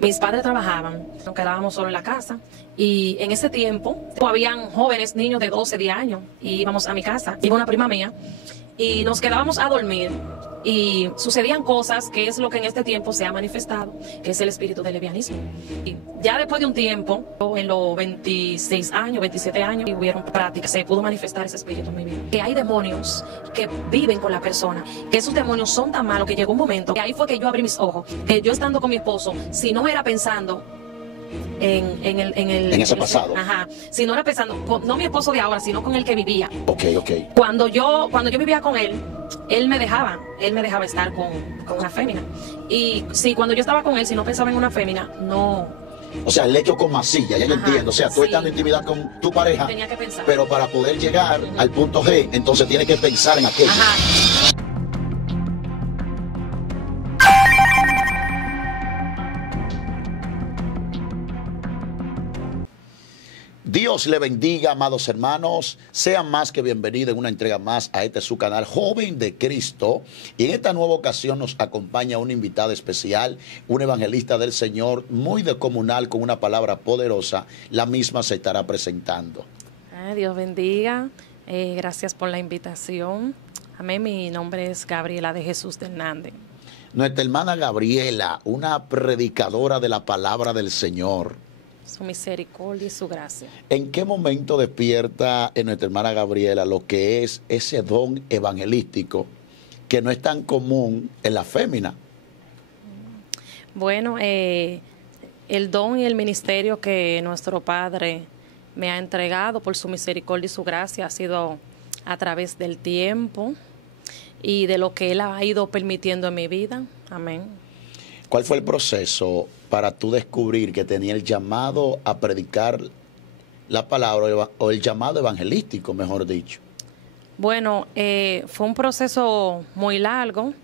Mis padres trabajaban, nos quedábamos solo en la casa y en ese tiempo habían jóvenes, niños de 12, 10 años y íbamos a mi casa, iba una prima mía y nos quedábamos a dormir y sucedían cosas que es lo que en este tiempo se ha manifestado, que es el espíritu del lesbianismo. Y ya después de un tiempo, en los 26 años, 27 años, y hubieron prácticas, se pudo manifestar ese espíritu en mi vida. Que hay demonios que viven con la persona, que esos demonios son tan malos que llegó un momento, que ahí fue que yo abrí mis ojos, que yo estando con mi esposo, si no era pensando en ese pasado. Ajá. Si no era pensando, no mi esposo de ahora, sino con el que vivía. Ok. Cuando yo vivía con él, él me dejaba estar con una fémina. Y sí, cuando yo estaba con él, si no pensaba en una fémina, no. O sea, el hecho con masilla, ya yo entiendo. O sea, tú sí. estás en intimidad con tu pareja, Tenía que pensar. pero para poder llegar al punto G, entonces tienes que pensar en aquello. Ajá. Dios le bendiga, amados hermanos. Sean más que bienvenidos en una entrega más a este su canal Joven de Cristo. Y en esta nueva ocasión nos acompaña una invitada especial, un evangelista del Señor, muy descomunal, con una palabra poderosa. La misma se estará presentando. Dios bendiga. Gracias por la invitación. Amén. Mi nombre es Gabriela de Jesús de Hernández. Nuestra hermana Gabriela, una predicadora de la palabra del Señor. Su misericordia y su gracia. ¿En qué momento despierta en nuestra hermana Gabriela lo que es ese don evangelístico que no es tan común en la fémina? Bueno, el don y el ministerio que nuestro Padre me ha entregado por su misericordia y su gracia ha sido a través del tiempo y de lo que Él ha ido permitiendo en mi vida. Amén. ¿Cuál fue el proceso para tú descubrir que tenía el llamado a predicar la palabra o el llamado evangelístico, mejor dicho? Bueno, fue un proceso muy largo.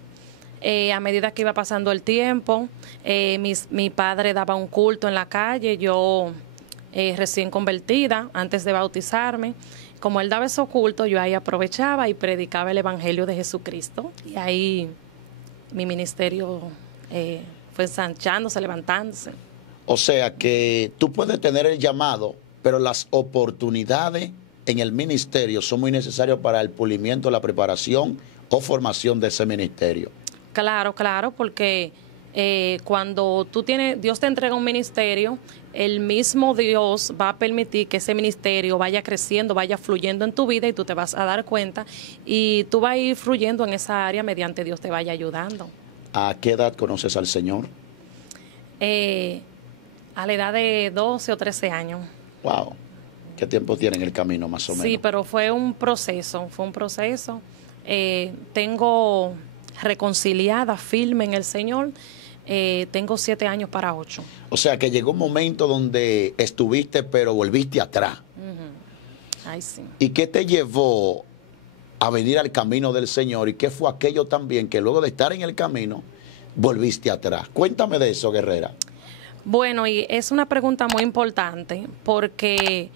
A medida que iba pasando el tiempo, mi padre daba un culto en la calle, yo recién convertida, antes de bautizarme. Como él daba esos cultos, yo ahí aprovechaba y predicaba el evangelio de Jesucristo. Y ahí mi ministerio fue ensanchándose, levantándose. O sea que tú puedes tener el llamado, pero las oportunidades en el ministerio son muy necesarias para el pulimiento, la preparación o formación de ese ministerio. Claro, porque cuando Dios te entrega un ministerio, el mismo Dios va a permitir que ese ministerio vaya creciendo, vaya fluyendo en tu vida y tú te vas a dar cuenta y tú vas a ir fluyendo en esa área mediante Dios te vaya ayudando. ¿A qué edad conoces al Señor? A la edad de 12 o 13 años. Wow. ¿Qué tiempo tiene en el camino más o menos? Sí, pero fue un proceso. Tengo reconciliada, firme en el Señor. Tengo 7 años para 8. O sea que llegó un momento donde estuviste, pero volviste atrás. Ay, sí. ¿Y qué te llevó a venir al camino del Señor? ¿Y qué fue aquello también que luego de estar en el camino, volviste atrás? Cuéntame de eso, guerrera. Bueno, y es una pregunta muy importante porque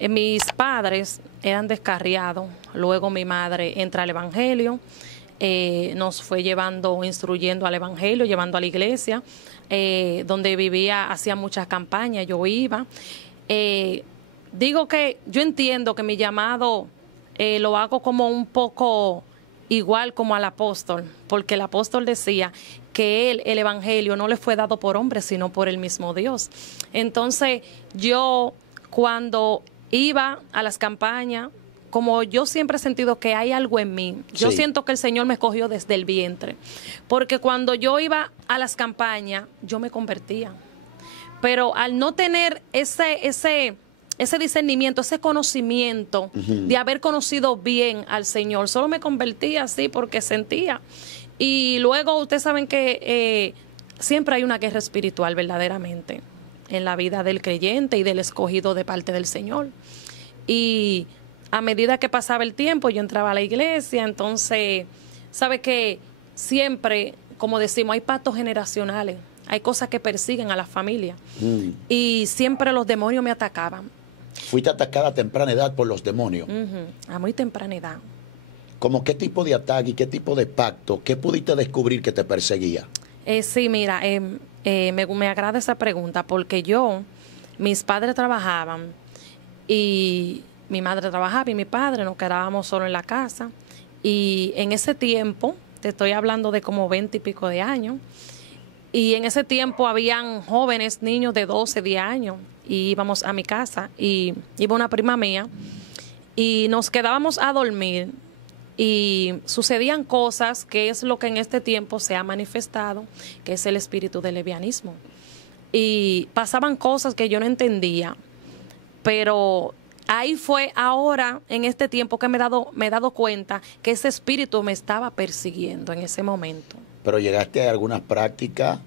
mis padres eran descarriados. Luego mi madre entra al evangelio. Nos fue instruyendo al evangelio, llevando a la iglesia, donde vivía, hacía muchas campañas, yo iba. Digo que yo entiendo que mi llamado lo hago como un poco igual como al apóstol, porque el apóstol decía que el evangelio no le fue dado por hombres, sino por el mismo Dios. Entonces, yo cuando iba a las campañas, como yo siempre he sentido que hay algo en mí, yo siento que el Señor me escogió desde el vientre, porque cuando yo iba a las campañas, yo me convertía. Pero al no tener ese discernimiento, ese conocimiento de haber conocido bien al Señor, solo me convertía así porque sentía. Y luego ustedes saben que siempre hay una guerra espiritual verdaderamente en la vida del creyente y del escogido de parte del Señor. Y a medida que pasaba el tiempo, yo entraba a la iglesia, entonces, ¿sabe que siempre, como decimos, hay pactos generacionales, hay cosas que persiguen a la familia? Y siempre los demonios me atacaban. ¿Fuiste atacada a temprana edad por los demonios? A muy temprana edad. ¿Cómo qué tipo de ataque y qué tipo de pacto? ¿Qué pudiste descubrir que te perseguía? Sí, mira, me agrada esa pregunta porque mis padres trabajaban y mi madre trabajaba y mi padre, nos quedábamos solo en la casa. Y en ese tiempo, te estoy hablando de como 20 y pico de años, y en ese tiempo habían jóvenes, niños de 12, 10 años, y íbamos a mi casa y iba una prima mía y nos quedábamos a dormir y sucedían cosas que es lo que en este tiempo se ha manifestado, que es el espíritu del lesbianismo. Y pasaban cosas que yo no entendía, pero ahí fue ahora, en este tiempo, que me he dado cuenta que ese espíritu me estaba persiguiendo en ese momento. ¿Pero llegaste a algunas prácticas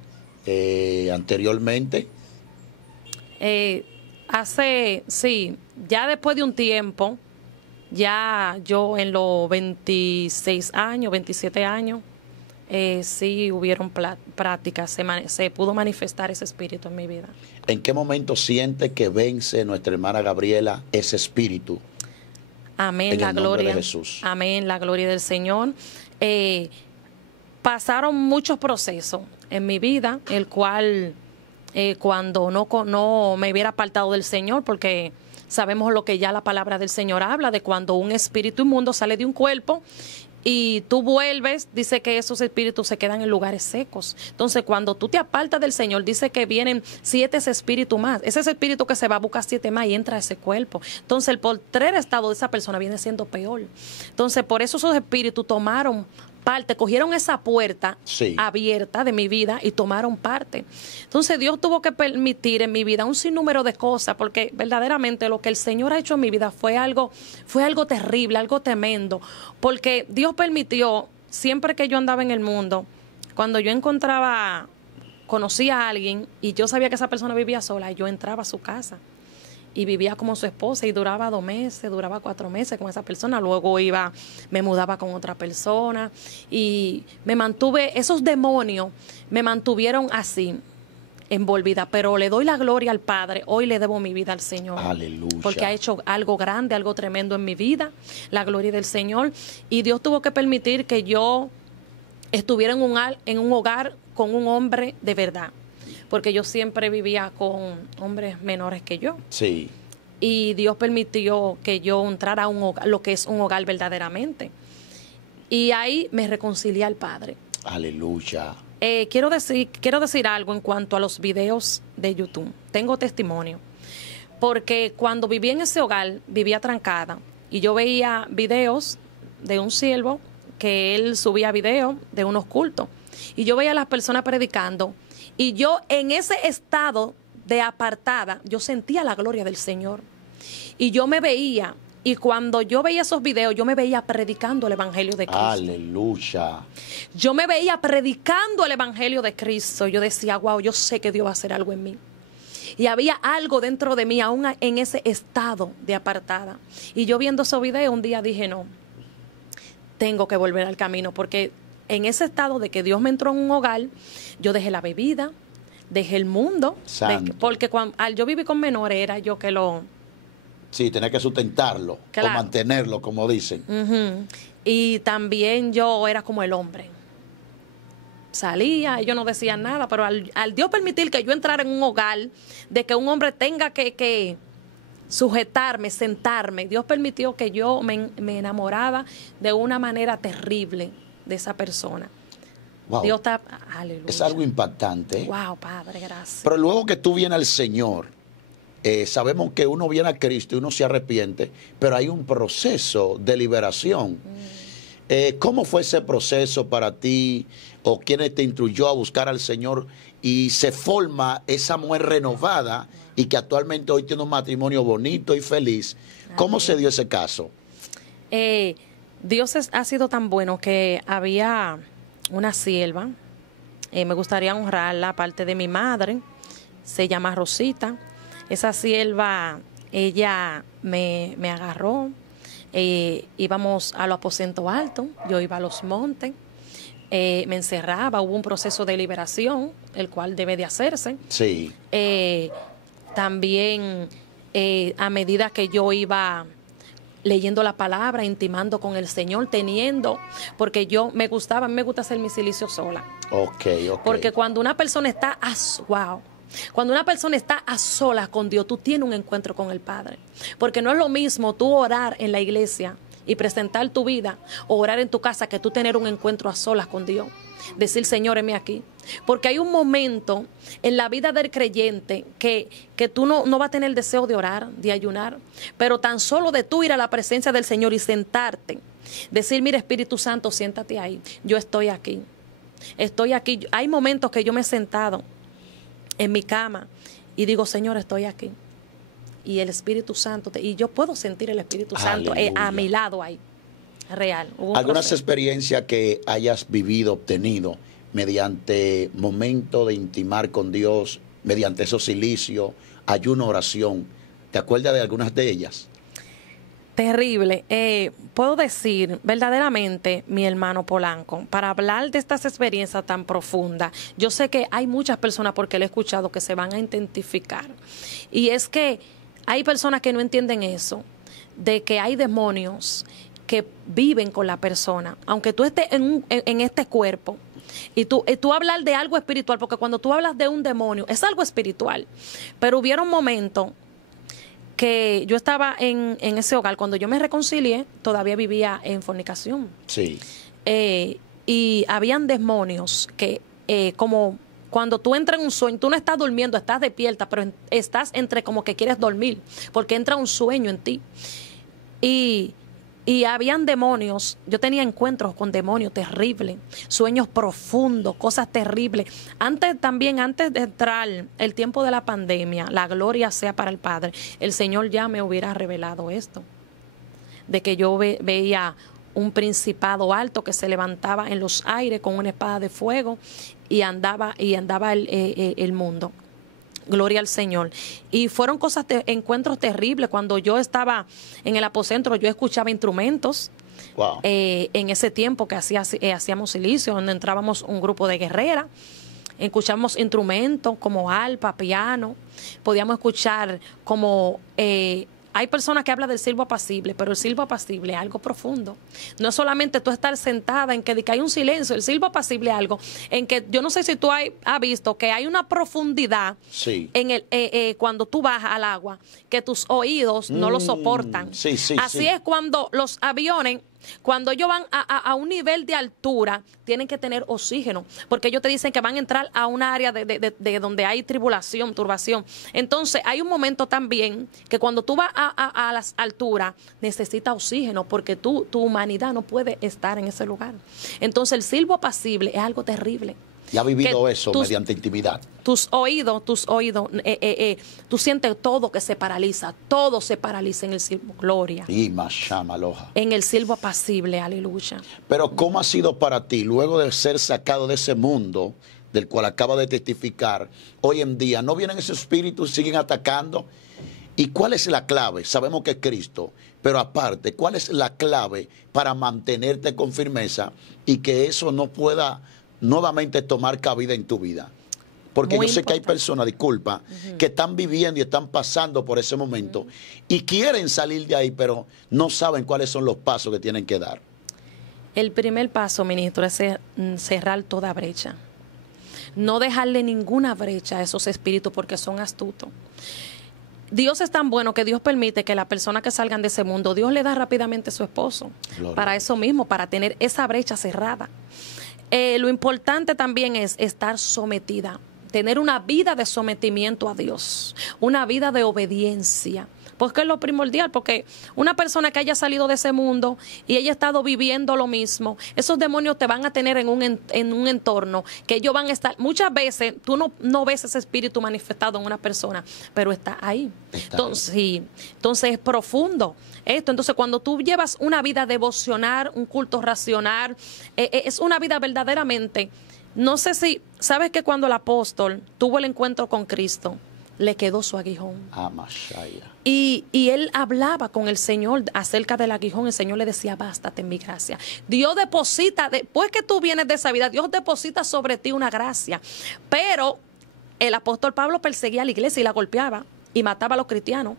anteriormente? Sí, ya después de un tiempo, ya yo en los 26 años, 27 años, sí hubieron prácticas, se pudo manifestar ese espíritu en mi vida. ¿En qué momento siente que vence nuestra hermana Gabriela ese espíritu? Amén, en la el nombre gloria de Jesús. Amén, la gloria del Señor. Pasaron muchos procesos en mi vida, el cual cuando no me hubiera apartado del Señor, porque sabemos lo que ya la palabra del Señor habla, de cuando un espíritu inmundo sale de un cuerpo y tú vuelves, dice que esos espíritus se quedan en lugares secos. Entonces, cuando tú te apartas del Señor, dice que vienen 7 espíritus más. Ese es el espíritu que se va a buscar 7 más y entra a ese cuerpo. Entonces, el postrer estado de esa persona viene siendo peor. Entonces, por eso esos espíritus tomaron parte, cogieron esa puerta abierta de mi vida y tomaron parte. Entonces Dios tuvo que permitir en mi vida un sinnúmero de cosas, porque verdaderamente lo que el Señor ha hecho en mi vida fue algo terrible, algo tremendo, porque Dios permitió, siempre que yo andaba en el mundo, cuando yo conocía a alguien y yo sabía que esa persona vivía sola, yo entraba a su casa y vivía como su esposa y duraba 2 meses, duraba 4 meses con esa persona. Luego me mudaba con otra persona y esos demonios me mantuvieron así, envolvida. Pero le doy la gloria al Padre, hoy le debo mi vida al Señor. Aleluya. Porque ha hecho algo grande, algo tremendo en mi vida, la gloria del Señor. Y Dios tuvo que permitir que yo estuviera en un hogar con un hombre de verdad, porque yo siempre vivía con hombres menores que yo. Sí. Y Dios permitió que yo entrara a un hogar, lo que es un hogar verdaderamente. Y ahí me reconcilié al Padre. Aleluya. Quiero decir algo en cuanto a los videos de YouTube. Tengo testimonio. Porque cuando viví en ese hogar, vivía trancada. Y yo veía videos de un siervo que él subía videos de unos cultos. Y yo veía a las personas predicando. Y yo en ese estado de apartada, yo sentía la gloria del Señor. Y yo me veía, y cuando yo veía esos videos, yo me veía predicando el Evangelio de Cristo. Aleluya. Yo me veía predicando el Evangelio de Cristo. Yo decía, wow, yo sé que Dios va a hacer algo en mí. Y había algo dentro de mí, aún en ese estado de apartada. Y yo viendo esos videos, un día dije, no, tengo que volver al camino, porque en ese estado de que Dios me entró en un hogar, yo dejé la bebida, dejé el mundo, porque al yo vivir con menores era yo que lo... Sí, tenía que sustentarlo, claro, o mantenerlo, como dicen. Y también yo era como el hombre. Salía, ellos no decían nada, pero al Dios permitir que yo entrara en un hogar, de que un hombre tenga que sujetarme, sentarme, Dios permitió que yo me enamorara de una manera terrible de esa persona. Wow. Dios está, aleluya. Es algo impactante. Wow, Padre, gracias. Pero luego que tú vienes al Señor, sabemos que uno viene a Cristo y uno se arrepiente, pero hay un proceso de liberación. ¿Cómo fue ese proceso para ti? ¿O quién te instruyó a buscar al Señor y se forma esa mujer renovada y que actualmente hoy tiene un matrimonio bonito y feliz? ¿Cómo se dio ese caso? Dios ha sido tan bueno que había una sierva, me gustaría honrarla, aparte de mi madre, se llama Rosita. Esa sierva, ella me agarró, íbamos a los aposentos altos, yo iba a los montes, me encerraba, hubo un proceso de liberación, el cual debe de hacerse. Sí. También, a medida que yo iba leyendo la palabra, intimando con el Señor, teniendo, porque me gusta hacer mi silicio sola. Ok. Porque cuando una persona está cuando una persona está a solas con Dios, tú tienes un encuentro con el Padre. Porque no es lo mismo tú orar en la iglesia y presentar tu vida, o orar en tu casa, que tú tener un encuentro a solas con Dios. Decir, Señor, heme aquí. Porque hay un momento en la vida del creyente que tú no vas a tener el deseo de orar, de ayunar, pero tan solo de tú ir a la presencia del Señor y sentarte, decir, mira, Espíritu Santo, siéntate ahí, yo estoy aquí. Estoy aquí. Hay momentos que yo me he sentado en mi cama y digo, Señor, estoy aquí. Y el Espíritu Santo, y yo puedo sentir el Espíritu Santo a mi lado ahí. Real. ¿Algunas experiencias que hayas vivido, obtenido, mediante momento de intimar con Dios, mediante esos silicios, ayuno, oración? ¿Te acuerdas de algunas de ellas? Terrible. Puedo decir, verdaderamente, mi hermano Polanco, para hablar de estas experiencias tan profundas, yo sé que hay muchas personas, porque lo he escuchado, que se van a identificar. Y es que hay personas que no entienden eso, de que hay demonios que viven con la persona, aunque tú estés en este cuerpo, y tú hablas de algo espiritual, porque cuando tú hablas de un demonio, es algo espiritual. Pero hubiera un momento que yo estaba en ese hogar, cuando yo me reconcilié, todavía vivía en fornicación. Sí. Y habían demonios que, como cuando tú entras en un sueño, tú no estás durmiendo, estás despierta, pero estás entre como que quieres dormir, porque entra un sueño en ti. Y habían demonios, yo tenía encuentros con demonios terribles, sueños profundos, cosas terribles. Antes de entrar el tiempo de la pandemia, la gloria sea para el Padre, el Señor ya me hubiera revelado esto, de que yo veía un principado alto que se levantaba en los aires con una espada de fuego y andaba el mundo. Gloria al Señor. Y fueron encuentros terribles. Cuando yo estaba en el aposento, yo escuchaba instrumentos. Wow. En ese tiempo que hacíamos silicio, donde entrábamos un grupo de guerreras, escuchamos instrumentos como arpa, piano. Podíamos escuchar como... hay personas que hablan del silbo apacible, pero el silbo apacible es algo profundo. No es solamente tú estar sentada en que hay un silencio. El silbo apacible es algo en que yo no sé si tú has visto que hay una profundidad, sí, en cuando tú bajas al agua, que tus oídos no lo soportan. Sí, Así es cuando los aviones, cuando ellos van a un nivel de altura, tienen que tener oxígeno, porque ellos te dicen que van a entrar a un área de donde hay turbación. Entonces, hay un momento también que cuando tú vas a las alturas, necesitas oxígeno, porque tu humanidad no puede estar en ese lugar. Entonces, el silbo apacible es algo terrible. Y ha vivido eso mediante intimidad. Tus oídos, tú sientes todo que se paraliza, todo se paraliza en el silbo, gloria. Y mashamaloja. En el silbo apacible, aleluya. Pero ¿cómo ha sido para ti, luego de ser sacado de ese mundo del cual acaba de testificar, hoy en día no vienen esos espíritus, siguen atacando? ¿Y cuál es la clave? Sabemos que es Cristo, pero aparte, ¿cuál es la clave para mantenerte con firmeza y que eso no pueda nuevamente tomar cabida en tu vida? Porque yo sé que hay personas, disculpa, que están viviendo y están pasando por ese momento y quieren salir de ahí, pero no saben cuáles son los pasos que tienen que dar. El primer paso, ministro, es cerrar toda brecha. No dejarle ninguna brecha a esos espíritus, porque son astutos. Dios es tan bueno que Dios permite que las personas que salgan de ese mundo, Dios le da rápidamente a su esposo. Gloria. Para eso mismo, para tener esa brecha cerrada. Lo importante también es estar sometida, tener una vida de sometimiento a Dios, una vida de obediencia, porque es lo primordial, porque una persona que haya salido de ese mundo y haya estado viviendo lo mismo, esos demonios te van a tener en un entorno que ellos van a estar, muchas veces tú no ves ese espíritu manifestado en una persona, pero está ahí. Entonces es profundo esto. Entonces, cuando tú llevas una vida devocional, un culto racional, es una vida verdaderamente, no sé si, sabes que cuando el apóstol tuvo el encuentro con Cristo, le quedó su aguijón. Y él hablaba con el Señor acerca del aguijón. El Señor le decía, bástate en mi gracia. Dios deposita, después que tú vienes de esa vida, Dios deposita sobre ti una gracia. Pero el apóstol Pablo perseguía a la iglesia y la golpeaba y mataba a los cristianos.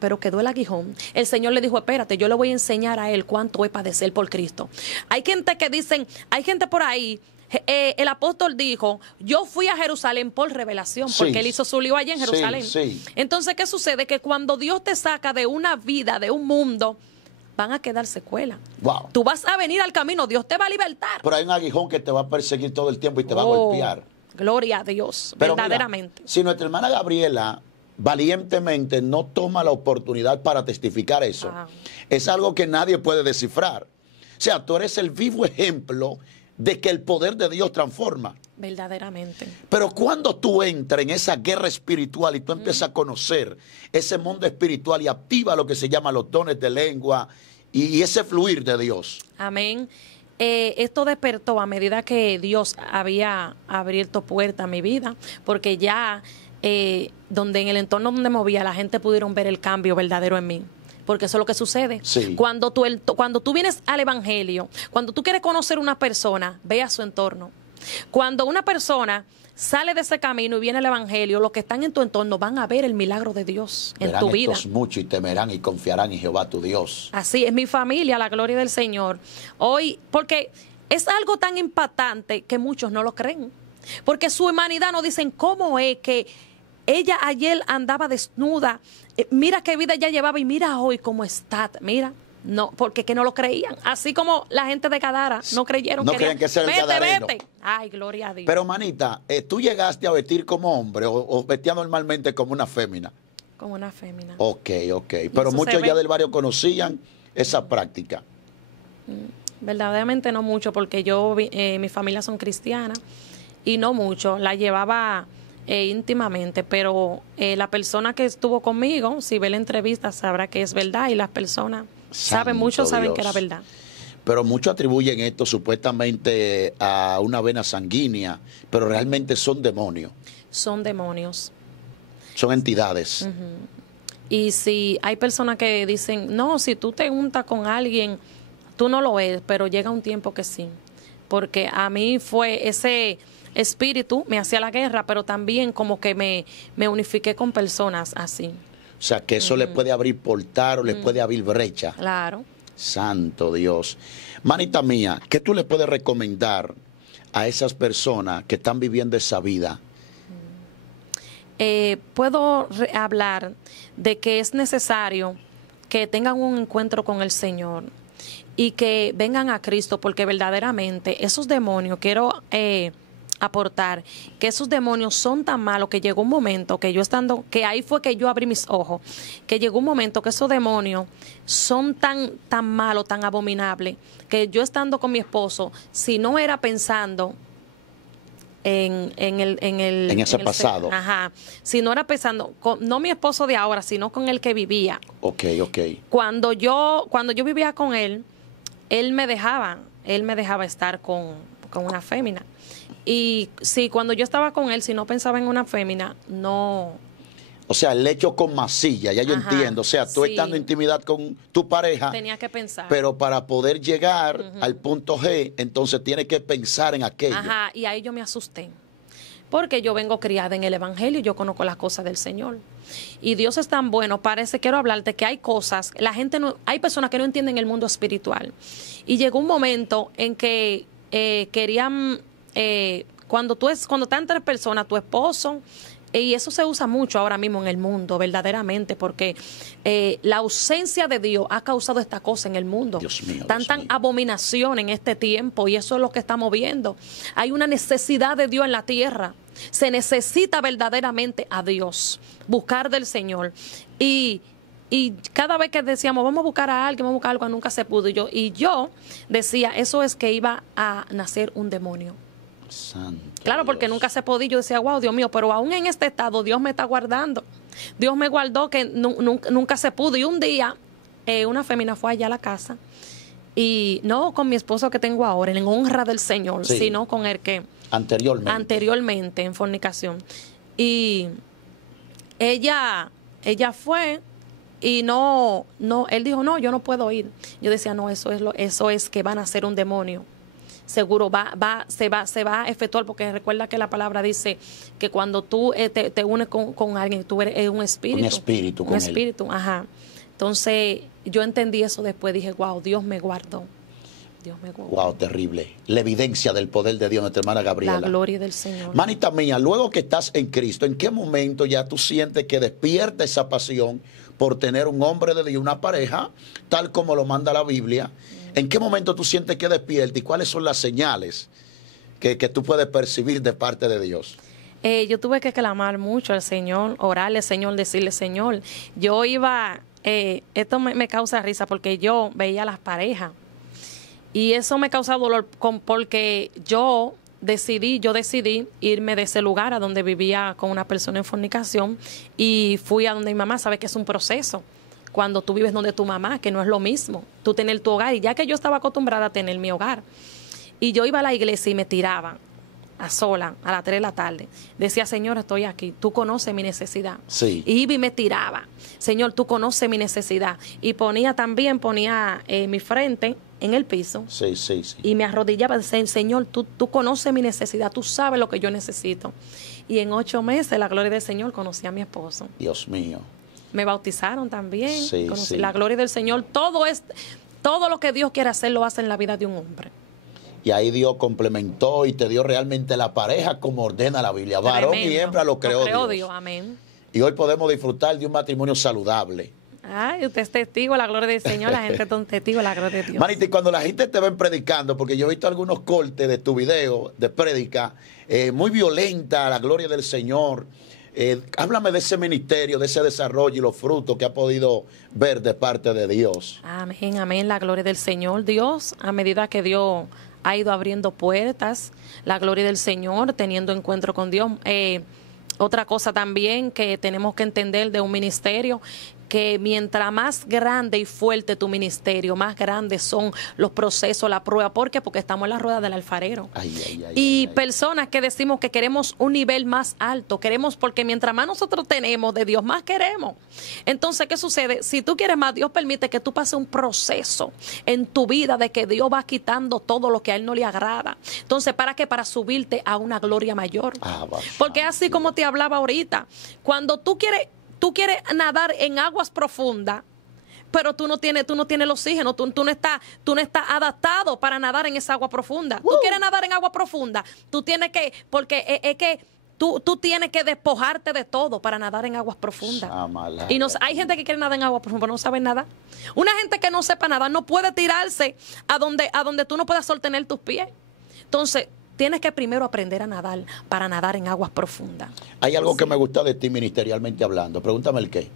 pero quedó el aguijón. El Señor le dijo, espérate, yo le voy a enseñar a él cuánto es padecer por Cristo. Hay gente que dicen, hay gente por ahí, el apóstol dijo, yo fui a Jerusalén por revelación, porque él hizo su lío allá en Jerusalén. Entonces, ¿qué sucede? Que cuando Dios te saca de una vida, de un mundo, van a quedar secuelas. Wow. Tú vas a venir al camino, Dios te va a libertar. Pero hay un aguijón que te va a perseguir todo el tiempo y te va a golpear. Gloria a Dios, pero verdaderamente. Mira, si nuestra hermana Gabriela valientemente no toma la oportunidad para testificar eso, es algo que nadie puede descifrar. O sea, tú eres el vivo ejemplo de que el poder de Dios transforma. Verdaderamente. Pero cuando tú entras en esa guerra espiritual y tú empiezas a conocer ese mundo espiritual y activa lo que se llama los dones de lengua y ese fluir de Dios. Amén. Esto despertó a medida que Dios había abierto puertas a mi vida, porque ya donde en el entorno donde movía la gente pudieron ver el cambio verdadero en mí. Porque eso es lo que sucede. Sí. Cuando tú vienes al evangelio, cuando tú quieres conocer una persona, ve a su entorno. Cuando una persona sale de ese camino y viene al evangelio, los que están en tu entorno van a ver el milagro de Dios en tu vida. Verán mucho y temerán y confiarán en Jehová tu Dios. Así es, mi familia, la gloria del Señor. Hoy, porque es algo tan impactante que muchos no lo creen. Porque su humanidad nos dicen, ¿cómo es que ella ayer andaba desnuda? Mira qué vida ella llevaba y mira hoy cómo está. Mira. No, porque que no lo creían. Así como la gente de Gadara no creyeron. No creían que ese era el gadareno. Vete. Ay, gloria a Dios. Pero, manita, ¿tú llegaste a vestir como hombre o vestías normalmente como una fémina? Como una fémina. Ok. Pero muchos ya del barrio conocían esa práctica. Verdaderamente no mucho, porque mi familia son cristianas y no mucho. La llevaba íntimamente, pero la persona que estuvo conmigo, si ve la entrevista, sabrá que es verdad y las personas... muchos saben que era verdad. Pero muchos atribuyen esto supuestamente a una vena sanguínea, pero realmente son demonios. Son demonios. Son entidades. Y si hay personas que dicen, no, si tú te juntas con alguien, tú no lo eres, pero llega un tiempo que sí. Porque a mí fue ese espíritu, me hacía la guerra, pero también como que me unifiqué con personas así. O sea, que eso le puede abrir portal o le puede abrir brecha. Claro. Santo Dios. Manita mía, ¿qué tú le puedes recomendar a esas personas que están viviendo esa vida? Puedo hablar de que es necesario que tengan un encuentro con el Señor y que vengan a Cristo, porque verdaderamente esos demonios, quiero aportar que esos demonios son tan malos que llegó un momento que ahí fue que yo abrí mis ojos, que llegó un momento que esos demonios son tan malos, tan abominables, que yo estando con mi esposo, si no era pensando en ese pasado, si no era pensando no mi esposo de ahora, sino con el que vivía. Ok. Cuando yo vivía con él me dejaba estar con una fémina. Y sí, cuando yo estaba con él, si no pensaba en una fémina, no. O sea, el hecho con masilla, ya yo entiendo. O sea, tú estando en intimidad con tu pareja. Tenía que pensar. Pero para poder llegar al punto G, entonces tienes que pensar en aquello. Y ahí yo me asusté. Porque yo vengo criada en el Evangelio y yo conozco las cosas del Señor. Y Dios es tan bueno, quiero hablarte que hay cosas, hay personas que no entienden el mundo espiritual. Y llegó un momento en que querían... cuando están tres personas, tu esposo, y eso se usa mucho ahora mismo en el mundo, verdaderamente, porque la ausencia de Dios ha causado esta cosa en el mundo. Dios mío, Tan abominación en este tiempo, y eso es lo que estamos viendo. Hay una necesidad de Dios en la tierra. Se necesita verdaderamente a Dios, buscar del Señor. Y cada vez que decíamos, vamos a buscar a alguien, vamos a buscar algo, nunca se pudo. Y yo decía, eso es que iba a nacer un demonio. Santo claro, porque Dios. nunca se podía. Yo decía, wow, Dios mío, pero aún en este estado Dios me está guardando. Dios me guardó que nunca se pudo. Y un día una fémina fue allá a la casa, y no con mi esposo que tengo ahora, en honra del Señor, sino con el que anteriormente en fornicación. Y ella fue, y él dijo, no, yo no puedo ir. Yo decía, no, eso es que van a ser un demonio. seguro se va a efectuar, porque recuerda que la palabra dice que cuando tú te unes con alguien, tú eres un espíritu. Un espíritu con un él. espíritu, ajá. Entonces, yo entendí eso después, dije, wow, Dios me guardó. Dios me guardó. Wow, terrible. La evidencia del poder de Dios, nuestra hermana Gabriela. La gloria del Señor. Manita mía, luego que estás en Cristo, ¿en qué momento ya tú sientes que despierta esa pasión por tener un hombre de Dios, una pareja, tal como lo manda la Biblia? ¿En qué momento tú sientes que despierta y cuáles son las señales que tú puedes percibir de parte de Dios? Yo tuve que clamar mucho al Señor, orarle al Señor, decirle, Señor, yo iba, esto me causa risa porque yo veía a las parejas y eso me causa dolor porque yo decidí irme de ese lugar a donde vivía con una persona en fornicación y fui a donde mi mamá. Sabe que es un proceso cuando tú vives donde tu mamá, que no es lo mismo tú tener tu hogar, y ya que yo estaba acostumbrada a tener mi hogar y yo iba a la iglesia y me tiraba a sola a las 3 de la tarde, decía, Señor, estoy aquí, tú conoces mi necesidad. Sí. Y iba y me tiraba, Señor, tú conoces mi necesidad, y ponía mi frente en el piso. Sí, sí, sí. Y me arrodillaba, decía, Señor, tú conoces mi necesidad, tú sabes lo que yo necesito. Y en 8 meses, la gloria del Señor, conocí a mi esposo. Dios mío. Me bautizaron también, Sí, conocí sí. la gloria del Señor. Todo lo que Dios quiere hacer, lo hace en la vida de un hombre. Y ahí Dios complementó y te dio realmente la pareja como ordena la Biblia. Varón y Tremendo. hembra lo creó Dios. Amén. Y hoy podemos disfrutar de un matrimonio saludable. Ay, usted es testigo de la gloria del Señor, la gente es testigo de la gloria de Dios. Manita, y cuando la gente te ven predicando, porque yo he visto algunos cortes de tu video de prédica, muy violenta, la gloria del Señor. Háblame de ese ministerio, de ese desarrollo y los frutos que ha podido ver de parte de Dios. Amén, amén, la gloria del Señor. Dios, a medida que Dios ha ido abriendo puertas, la gloria del Señor, teniendo encuentro con Dios. Otra cosa también que tenemos que entender de un ministerio, que mientras más grande y fuerte tu ministerio, más grandes son los procesos, la prueba. ¿Por qué? Porque estamos en la rueda del alfarero. Y personas que decimos que queremos un nivel más alto, queremos, porque mientras más nosotros tenemos de Dios, más queremos. Entonces, ¿qué sucede? Si tú quieres más, Dios permite que tú pases un proceso en tu vida de que Dios va quitando todo lo que a Él no le agrada. Entonces, ¿para qué? Para subirte a una gloria mayor. Porque así como te hablaba ahorita, cuando tú quieres nadar en aguas profundas, pero tú no tienes el oxígeno, tú no estás adaptado para nadar en esa agua profunda. Tú quieres nadar en agua profunda, tú tienes que, porque es que tú tienes que despojarte de todo para nadar en aguas profundas. Y hay gente que quiere nadar en agua profunda, pero no sabe nadar. Una gente que no sepa nadar no puede tirarse a donde tú no puedas sostener tus pies. Entonces, tienes que primero aprender a nadar para nadar en aguas profundas. Hay algo que me gusta de ti ministerialmente hablando. Pregúntame el qué.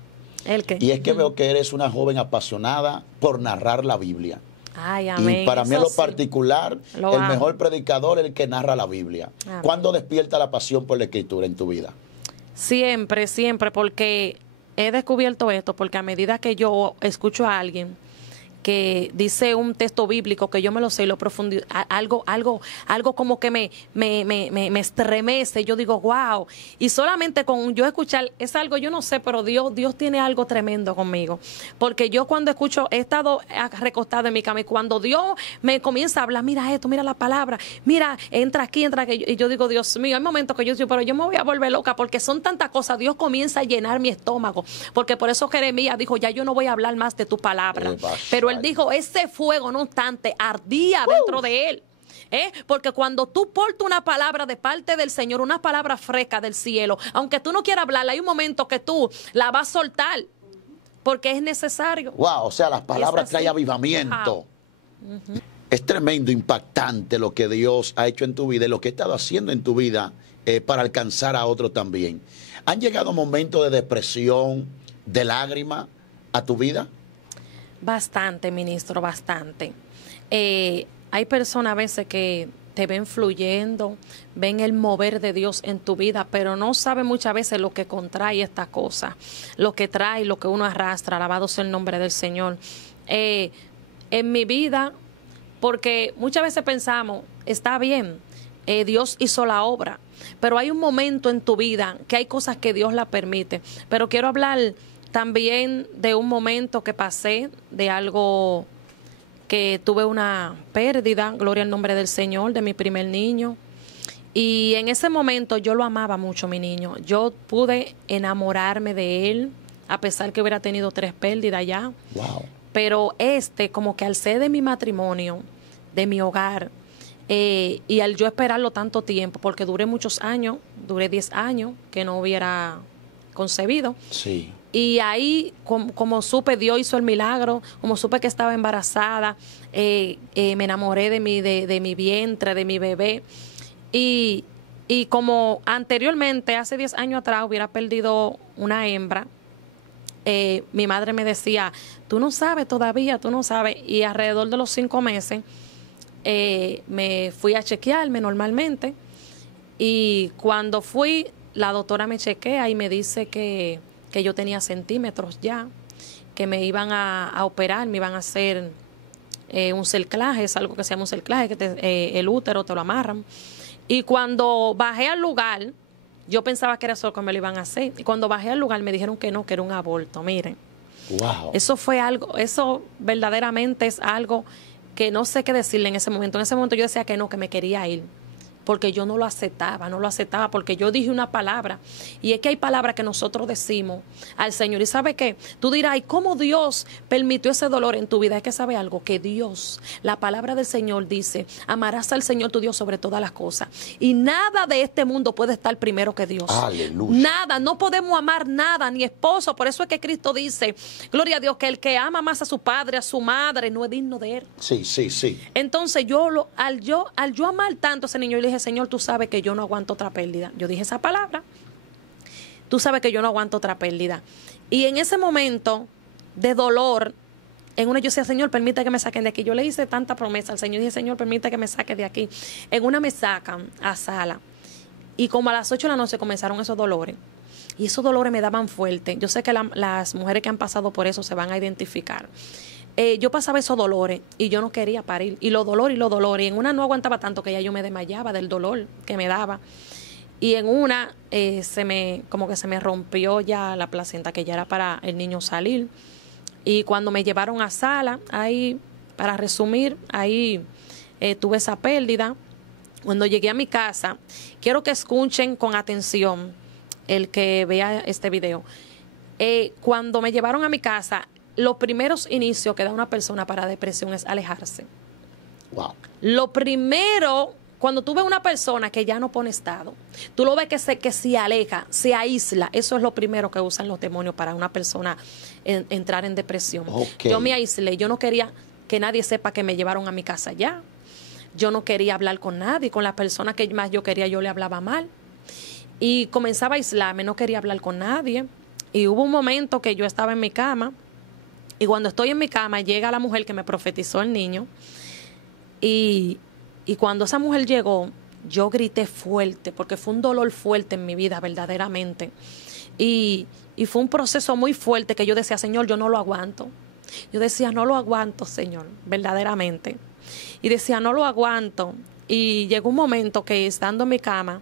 ¿El qué? Y es que veo que eres una joven apasionada por narrar la Biblia. Ay, amén. Y para mí en lo particular, el amo. mejor predicador es el que narra la Biblia. Amén. ¿Cuándo despierta la pasión por la escritura en tu vida? Siempre, siempre, porque he descubierto esto, porque a medida que yo escucho a alguien que dice un texto bíblico que yo me lo sé y lo profundizo, algo como que me estremece, yo digo, wow, y solamente con yo escuchar, es algo, yo no sé, pero Dios tiene algo tremendo conmigo, porque yo cuando escucho, he estado recostada en mi cama y cuando Dios me comienza a hablar, mira esto, mira la palabra, mira, entra aquí, y yo digo, Dios mío, hay momentos que yo digo, pero yo me voy a volver loca, porque son tantas cosas, Dios comienza a llenar mi estómago, porque por eso Jeremías dijo, ya yo no voy a hablar más de tu palabra, pero él dijo, ese fuego, no obstante, ardía dentro de él. Porque cuando tú portas una palabra de parte del Señor, una palabra fresca del cielo, aunque tú no quieras hablarla, hay un momento que tú la vas a soltar, porque es necesario. Wow, o sea, las palabras traen avivamiento. Wow. Es tremendo, impactante lo que Dios ha hecho en tu vida y lo que ha estado haciendo en tu vida para alcanzar a otros también. ¿Han llegado momentos de depresión, de lágrima a tu vida? Bastante, ministro, bastante. Hay personas a veces que te ven fluyendo, ven el mover de Dios en tu vida, pero no saben muchas veces lo que contrae esta cosa, lo que trae, lo que uno arrastra. Alabado sea el nombre del Señor. En mi vida, porque muchas veces pensamos, está bien, Dios hizo la obra, pero hay un momento en tu vida que hay cosas que Dios la permite. Pero quiero hablar también de un momento que pasé, de algo que tuve una pérdida, gloria al nombre del Señor, de mi primer niño. Y en ese momento yo lo amaba mucho, mi niño. Yo pude enamorarme de él, a pesar que hubiera tenido 3 pérdidas ya. Wow. Pero como que al ser de mi matrimonio, de mi hogar, y al yo esperarlo tanto tiempo, porque duré muchos años, duré 10 años que no hubiera concebido. Sí. Y ahí, como supe, Dios hizo el milagro, como supe que estaba embarazada, me enamoré de mi vientre, de mi bebé. Y como anteriormente, hace 10 años atrás, hubiera perdido una hembra, mi madre me decía, tú no sabes todavía, tú no sabes. Y alrededor de los 5 meses, me fui a chequearme normalmente. Y cuando fui, la doctora me chequea y me dice que yo tenía centímetros ya, que me iban a operar, me iban a hacer un cerclaje, es algo que se llama un cerclaje, que el útero te lo amarran. Y cuando bajé al lugar, yo pensaba que era eso que me lo iban a hacer. Y cuando bajé al lugar me dijeron que no, que era un aborto. Miren, Wow. eso fue algo, eso verdaderamente es algo que no sé qué decirle en ese momento. En ese momento yo decía que no, que me quería ir, porque yo no lo aceptaba, porque yo dije una palabra. Y es que hay palabras que nosotros decimos al Señor. Y ¿sabe qué? Tú dirás, ¿y cómo Dios permitió ese dolor en tu vida? Es que sabe algo, que Dios, la palabra del Señor dice, amarás al Señor tu Dios sobre todas las cosas. Y nada de este mundo puede estar primero que Dios. Aleluya. Nada, no podemos amar nada, ni esposo. Por eso es que Cristo dice, gloria a Dios, que el que ama más a su padre, a su madre, no es digno de él. Sí, sí, sí. Entonces al yo amar tanto a ese niño, yo le dije, Señor, tú sabes que yo no aguanto otra pérdida. Yo dije esa palabra. Tú sabes que yo no aguanto otra pérdida. Y en ese momento de dolor, yo decía, Señor, permite que me saquen de aquí. Yo le hice tanta promesa al Señor. Dije, Señor, permite que me saque de aquí. En una me sacan a sala. Y como a las 8 de la noche comenzaron esos dolores. Y esos dolores me daban fuerte. Yo sé que las mujeres que han pasado por eso se van a identificar. Yo pasaba esos dolores y yo no quería parir. Y los dolores. Y en una no aguantaba tanto que ya yo me desmayaba del dolor que me daba. Y en una como que se me rompió ya la placenta, que ya era para el niño salir. Y cuando me llevaron a sala, ahí, para resumir, ahí tuve esa pérdida. Cuando llegué a mi casa, quiero que escuchen con atención el que vea este video. Cuando me llevaron a mi casa, los primeros inicios que da una persona para depresión es alejarse. Wow. Lo primero, cuando tú ves una persona que ya no pone estado, tú lo ves que se aleja, se aísla. Eso es lo primero que usan los demonios para una persona entrar en depresión. Okay. Yo me aislé, yo no quería que nadie sepa que me llevaron a mi casa ya. Yo no quería hablar con nadie, con la persona que más yo quería yo le hablaba mal. Y comenzaba a aislarme, no quería hablar con nadie. Y hubo un momento que yo estaba en mi cama, y cuando estoy en mi cama llega la mujer que me profetizó el niño. Y cuando esa mujer llegó, yo grité fuerte, porque fue un dolor fuerte en mi vida, verdaderamente. Y fue un proceso muy fuerte que yo decía, Señor, yo no lo aguanto. Yo decía, no lo aguanto, Señor, verdaderamente. Y decía, no lo aguanto. Y llegó un momento que estando en mi cama,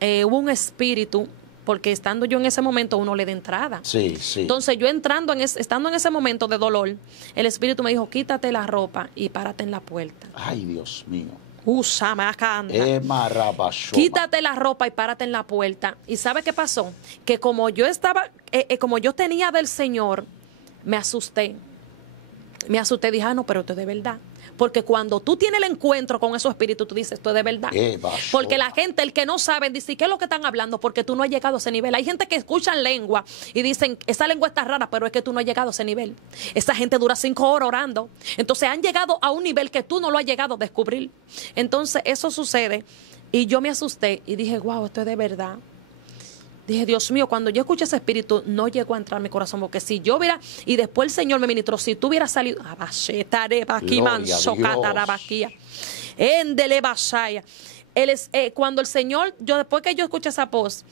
hubo un espíritu, porque estando yo en ese momento uno le da entrada. Sí, sí. Entonces yo estando en ese momento de dolor, el espíritu me dijo, quítate la ropa y párate en la puerta. Ay, Dios mío. Quítate la ropa y párate en la puerta. ¿Y sabe qué pasó? Que como yo tenía del Señor, me asusté. Dije, no, pero esto es de verdad. Porque cuando tú tienes el encuentro con esos espíritus, tú dices, esto es de verdad. Porque la gente, el que no sabe, dice, ¿qué es lo que están hablando? Porque tú no has llegado a ese nivel. Hay gente que escuchan lengua y dicen, esa lengua está rara, pero es que tú no has llegado a ese nivel. Esa gente dura 5 horas orando. Entonces han llegado a un nivel que tú no lo has llegado a descubrir. Entonces eso sucede y yo me asusté y dije, wow, esto es de verdad. Dije, Dios mío, cuando yo escuché ese espíritu, no llegó a entrar en mi corazón, porque si yo hubiera, y después el Señor me ministró, si tú hubieras salido, cuando el Señor, después que yo escuché esa voz,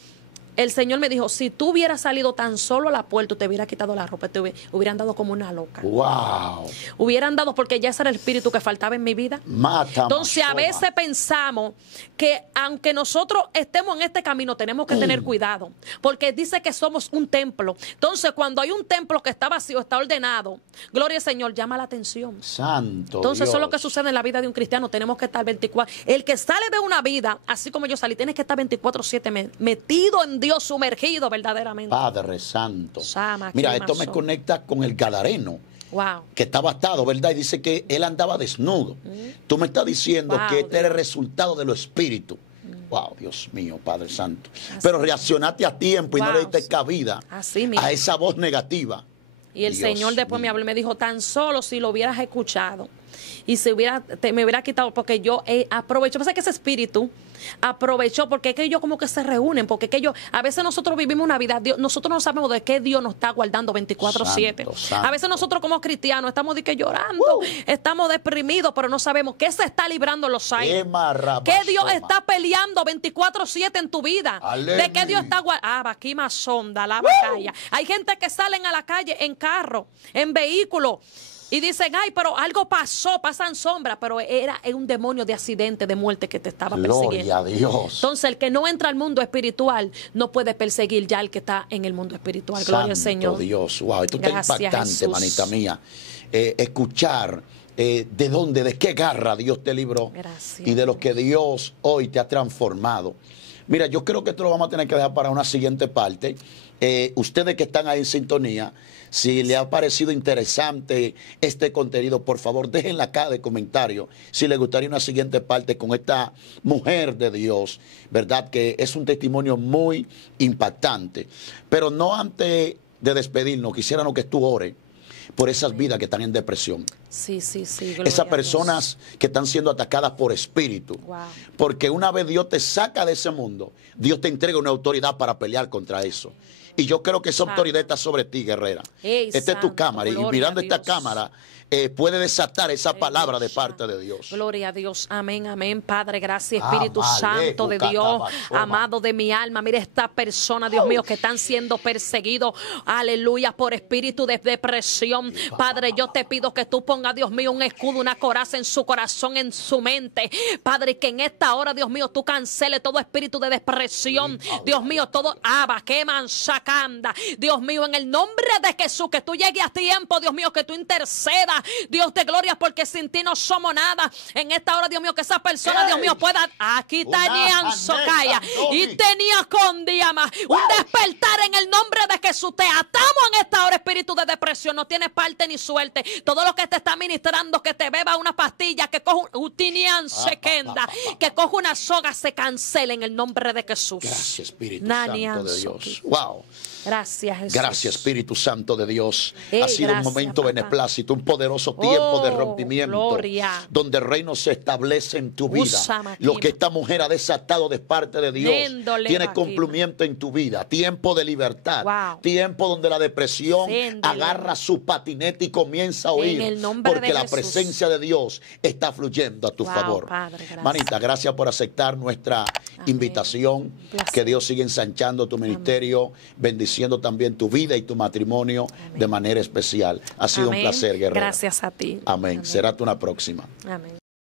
el Señor me dijo, si tú hubieras salido tan solo a la puerta, te hubiera quitado la ropa, te hubieran dado como una loca. Wow. Hubieran dado, porque ya ese era el espíritu que faltaba en mi vida. Entonces a veces pensamos que aunque nosotros estemos en este camino, tenemos que tener cuidado, porque dice que somos un templo. Entonces cuando hay un templo que está vacío, está ordenado, gloria al Señor, llama la atención. Santo Entonces Dios. eso es lo que sucede en la vida de un cristiano. Tenemos que estar 24. El que sale de una vida, así como yo salí, tienes que estar 24/7 metido en Dios, sumergido verdaderamente. Padre Santo. Sama, mira, esto me conecta con el Gadareno. Wow. Que estaba atado, ¿verdad? Y dice que él andaba desnudo. Tú me estás diciendo Wow, que este Dios. era el resultado de lo espíritu. Wow, Dios mío, Padre Santo. Pero reaccionaste a tiempo y no le diste cabida a esa voz negativa. Y el Dios Señor después me mío. habló y me dijo, tan solo si lo hubieras escuchado y se me hubiera quitado, porque yo aprovecho, pasa que ese espíritu aprovechó, porque es que ellos como que se reúnen, porque es que ellos, a veces nosotros vivimos una vida, nosotros no sabemos de qué Dios nos está guardando 24/7. A veces nosotros como cristianos estamos de que llorando, estamos deprimidos, pero no sabemos qué se está librando en los aires, qué Dios está peleando 24/7 en tu vida, de qué Dios está guardando. Aquí más sonda, la batalla. Hay gente que salen a la calle en carro, en vehículo, y dicen, ay, pero algo pasó, pasan sombras, pero era un demonio de accidente, de muerte que te estaba persiguiendo. Gloria a Dios. Entonces, el que no entra al mundo espiritual no puede perseguir ya al que está en el mundo espiritual. Gloria al Señor. Santo Dios. Wow, esto está Gracias, impactante, Jesús. manita mía. Escuchar de dónde, de qué garra Dios te libró. Gracias. Y de lo que Dios hoy te ha transformado. Mira, yo creo que esto lo vamos a tener que dejar para una siguiente parte. Ustedes que están ahí en sintonía, si le ha parecido interesante este contenido, por favor, déjenla acá de comentario si les gustaría una siguiente parte con esta mujer de Dios, ¿verdad? Que es un testimonio muy impactante. Pero no antes de despedirnos, quisiéramos que tú ores por esas vidas que están en depresión. Sí, sí, sí. Esas personas que están siendo atacadas por espíritu. Wow. Porque una vez Dios te saca de ese mundo, Dios te entrega una autoridad para pelear contra eso. Y yo creo que esa autoridad está sobre ti, guerrera. Esta es tu cámara. Y mirando esta cámara, puede desatar esa palabra de parte de Dios. Gloria a Dios. Amén, amén. Padre, gracias, Espíritu Santo de Dios, amado de mi alma. Mira esta persona, Dios mío, que están siendo perseguidos, aleluya, por espíritu de depresión. Padre, yo te pido que tú pongas, Dios mío, un escudo, una coraza en su corazón, en su mente. Padre, que en esta hora, Dios mío, tú canceles todo espíritu de depresión. Dios mío, todo queman, sacanda. Dios mío, en el nombre de Jesús, que tú llegues a tiempo, Dios mío, que tú intercedas. Dios te gloria, porque sin ti no somos nada. En esta hora, Dios mío, que esa persona, Dios mío, pueda, aquí tenían socaya y tenía con diama un despertar en el nombre de Jesús. Te atamos en esta hora, espíritu de depresión. No tienes parte ni suerte. Todo lo que te está ministrando, que te beba una pastilla, que coja que coja una soga, se cancela en el nombre de Jesús. Gracias, Espíritu Santo de Dios. Wow. Gracias, Jesús. Gracias, Espíritu Santo de Dios. Ha sido un momento beneplácito, un poderoso tiempo de rompimiento, gloria, donde el reino se establece en tu vida. Lo que esta mujer ha desatado de parte de Dios tiene cumplimiento en tu vida. Tiempo de libertad. Tiempo donde la depresión agarra su patinete y comienza a huir, porque la presencia de Dios está fluyendo a tu favor. Padre, Manita, gracias por aceptar nuestra invitación. Que Dios siga ensanchando tu ministerio, bendiciendo también tu vida y tu matrimonio de manera especial. Ha sido un placer, guerrero. Gracias a ti. Amén. Será hasta una próxima. Amén.